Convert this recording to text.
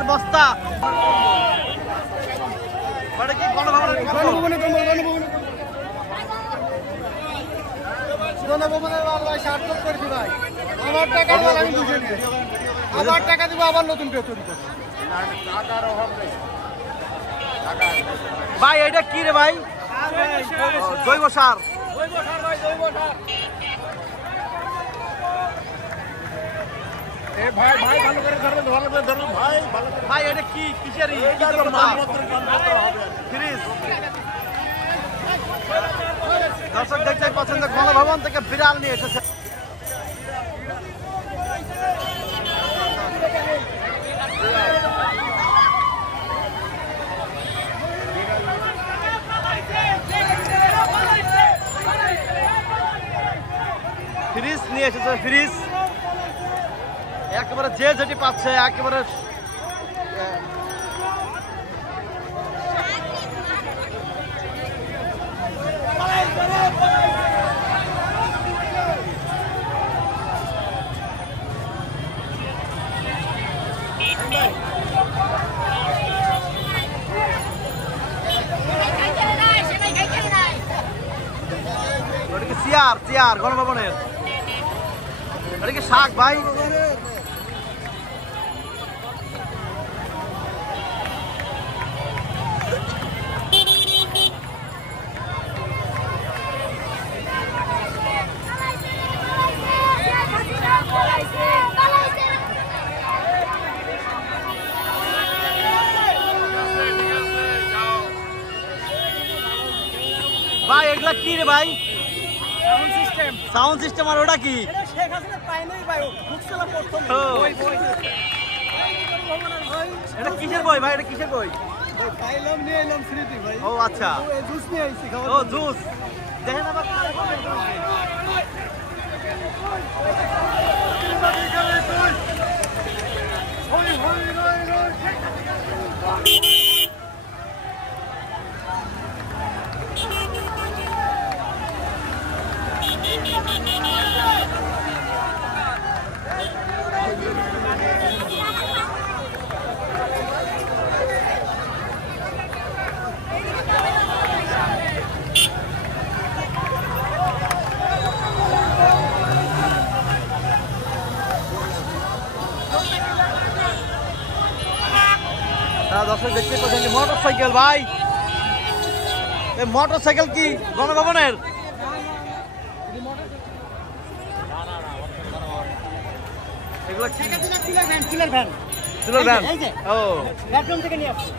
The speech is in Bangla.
চালের বস্তা। আবার টাকা দিব, আবার নতুন করে তৈরি করবো। ভাই এটা কি রে ভাই? জৈব সার। ভাই এটা কি কিসের ফ্রিজ? দর্শক দেখতে পছন্দ গণভবন থেকে বিড়াল নিয়ে এসেছে। ফ্রিজ নিয়ে এসেছে, ফ্রিজ একেবারে যে যেটি পাচ্ছে একেবারে চেয়ার চেয়ার গণভবনের। এটা কি শাক ভাই? ভাই এগুলা কি রে ভাই? Sound system. আর ওটা কি? এটা কিসের বই ভাই? এটা কিসের বই? ও আচ্ছা, ও জুস দেখেন আবার। দর্শক দেখতে পাচ্ছেন মোটর সাইকেল ভাই। এই মোটর সাইকেল কি গণভবনের? এগুলো চুলের ভ্যান। ও থেকে নিয়ে আসছে।